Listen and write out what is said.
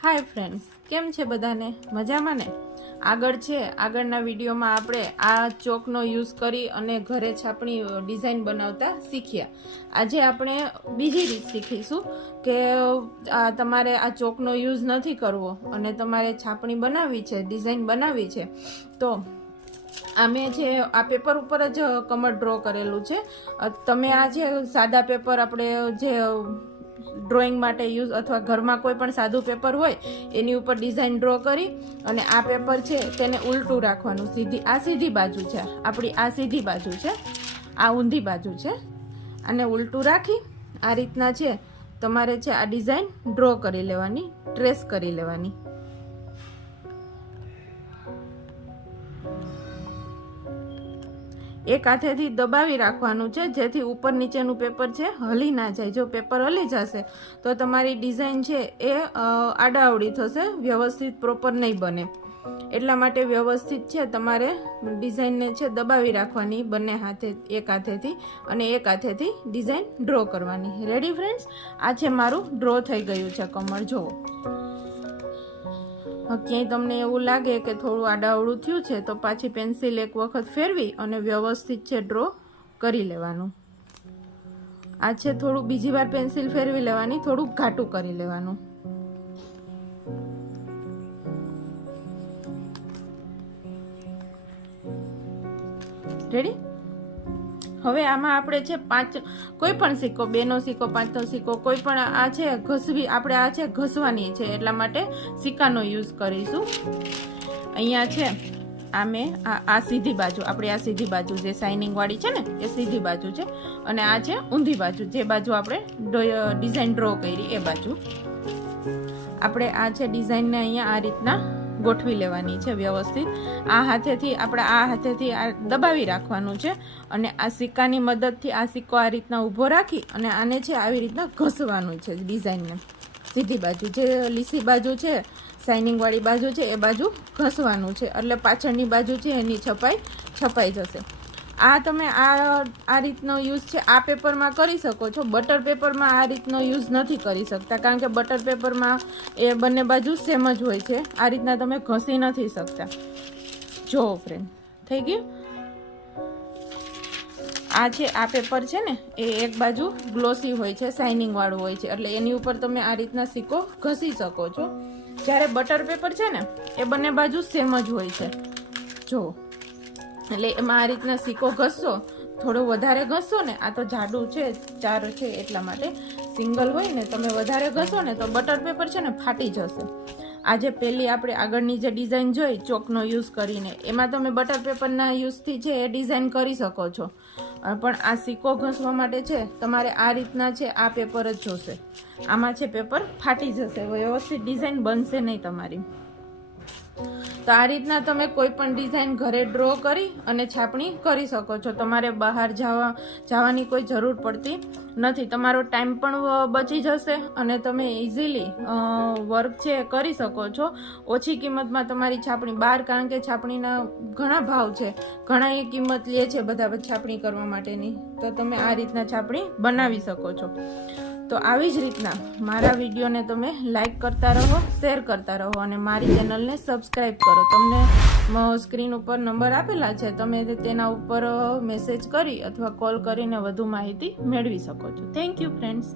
Hi friends, केम छे बधाने मजामां ने। આગળના વિડીયોમાં આપણે આ ચોકનો યુઝ કરી અને ઘરે છાપણી ડિઝાઇન બનાવતા શીખ્યા। આજે આપણે બીજી રીત શીખીશું કે તમારે આ ચોકનો યુઝ નથી કરવો અને તમારે છાપણી બનાવવી છે, ડિઝાઇન બનાવવી છે તો અમે જે આ પેપર ઉપર જ કમર ડ્રો કરેલું છે। તમે આ જે સાદા પેપર આપણે જે ડ્રોઈંગ માટે યુઝ અથવા ઘરમાં કોઈ પણ સાદું પેપર હોય એની ઉપર ડિઝાઇન ડ્રો કરી અને આ પેપર છે તેને ઉલટું રાખવાનું। સીધી બાજુ છે આપણી, આ સીધી બાજુ છે, આ ઊંધી બાજુ છે, અને ઉલટું રાખી આ રીતના છે તમારે છે આ ડિઝાઇન ડ્રો કરી લેવાની, ટ્રેસ કરી લેવાની। એક હાથેથી દબાવી રાખવાનું છે જેથી ઉપર નીચેનું પેપર છે હલી ના જાય। જો પેપર હલી જશે તો તમારી ડિઝાઇન છે એ આડાઅવળી થશે, વ્યવસ્થિત પ્રોપર નહીં બને। એટલા માટે વ્યવસ્થિત છે તમારે ડિઝાઇનને છે દબાવી રાખવાની બંને હાથે, એક હાથેથી, અને એક હાથેથી ડિઝાઇન ડ્રો કરવાની। રેડી ફ્રેન્ડ્સ, આ છે મારું ડ્રો થઈ ગયું છે કમર। જુઓ, ક્યાંય તમને એવું લાગે કે થોડું આડાઅવળું થયું છે તો પાછી પેન્સિલ એક વખત ફેરવી અને વ્યવસ્થિત છે ડ્રો કરી લેવાનું। આ છે થોડું બીજી વાર પેન્સિલ ફેરવી લેવાની, થોડું ઘાટું કરી લેવાનું। રેડી? હવે આમાં આપણે છે કોઈ પણ સિક્કો, 2 નો સિક્કો, 5 નો સિક્કો, કોઈ પણ આ છે ઘસવી, આપણે આ છે ઘસવાની છે એટલા માટે સિક્કાનો યુઝ કરીશું। અહીંયા છે આ મેં આ સીધી બાજુ, આપણી આ સીધી બાજુ જે શાઇનિંગ વાળી છે ને એ સીધી બાજુ છે, અને આ છે ઊંધી બાજુ, જે બાજુ આપણે ડિઝાઇન ડ્રો કરી એ બાજુ। આપણે આ છે ડિઝાઇનને અહીંયા આ રીતના ગોઠવી લેવાની છે વ્યવસ્થિત। આ હાથેથી આપણે આ હાથેથી આ દબાવી રાખવાનું છે અને આ સિક્કાની મદદથી આ સિક્કો આ રીતના ઊભો રાખી અને આને છે આવી રીતના ઘસવાનું છે ડિઝાઇનને। સીધી બાજુ જે લીસી બાજુ છે, શાઇનિંગ વાળી બાજુ છે એ બાજુ ઘસવાનું છે એટલે પાછળની બાજુ છે એની છપાઈ જશે। આ તમે આ રીતનો યુઝ છે આ પેપરમાં કરી શકો છો। બટર પેપરમાં આ રીતનો યુઝ નથી કરી શકતા કારણ કે બટર પેપરમાં એ બંને બાજુ સેમ જ હોય છે, આ રીતના તમે ઘસી નથી શકતા। જો ફ્રેન્ડ, થઈ ગયું? આ છે આ પેપર છે ને એ એક બાજુ ગ્લોસી હોય છે, શાઇનિંગ વાળું હોય છે એટલે એની ઉપર તમે આ રીતના સિક્કો ઘસી શકો છો। જ્યારે બટર પેપર છે ને એ બંને બાજુ સેમ જ હોય છે। જો, એટલે એમાં આ રીતના સિક્કો ઘસશો, થોડો વધારે ઘસશો ને, આ તો જાડું છે 4 છે એટલા માટે, સિંગલ હોય ને તમે વધારે ઘસો ને તો બટર પેપર છે ને ફાટી જશે। આજે પહેલી આપણે આગળની જે ડિઝાઇન જોઈ ચોકનો યુઝ કરીને એમાં તમે બટર પેપરના યુઝથી છે એ ડિઝાઇન કરી શકો છો, પણ આ સિક્કો ઘસવા માટે છે તમારે આ રીતના છે આ પેપર જ જોશે। આમાં છે પેપર ફાટી જશે, વ્યવસ્થિત ડિઝાઇન બનશે નહીં તમારી। તો આ રીતના તમે કોઈ પણ ડિઝાઇન ઘરે ડ્રો કરી અને છાપણી કરી શકો છો। તમારે બહાર જવાની કોઈ જરૂર પડતી નથી, તમારો ટાઈમ પણ બચી જશે અને તમે ઇઝીલી વર્ક છે કરી શકો છો ઓછી કિંમતમાં તમારી છાપણી બહાર, કારણ કે છાપણીના ઘણા ભાવ છે, ઘણા એ કિંમત લે છે બધા છાપણી કરવા માટેની, તો તમે આ રીતના છાપણી બનાવી શકો છો। તો આવી જ રીતના મારા વિડીયોને તમે લાઈક કરતા રહો, શેર કરતા રહો અને મારી ચેનલને સબસ્ક્રાઈબ કરો। તમને સ્ક્રીન ઉપર નંબર આપેલા છે, તમે તેના ઉપર મેસેજ કરી અથવા કોલ કરીને વધુ માહિતી મેળવી શકો છો। Thank you friends.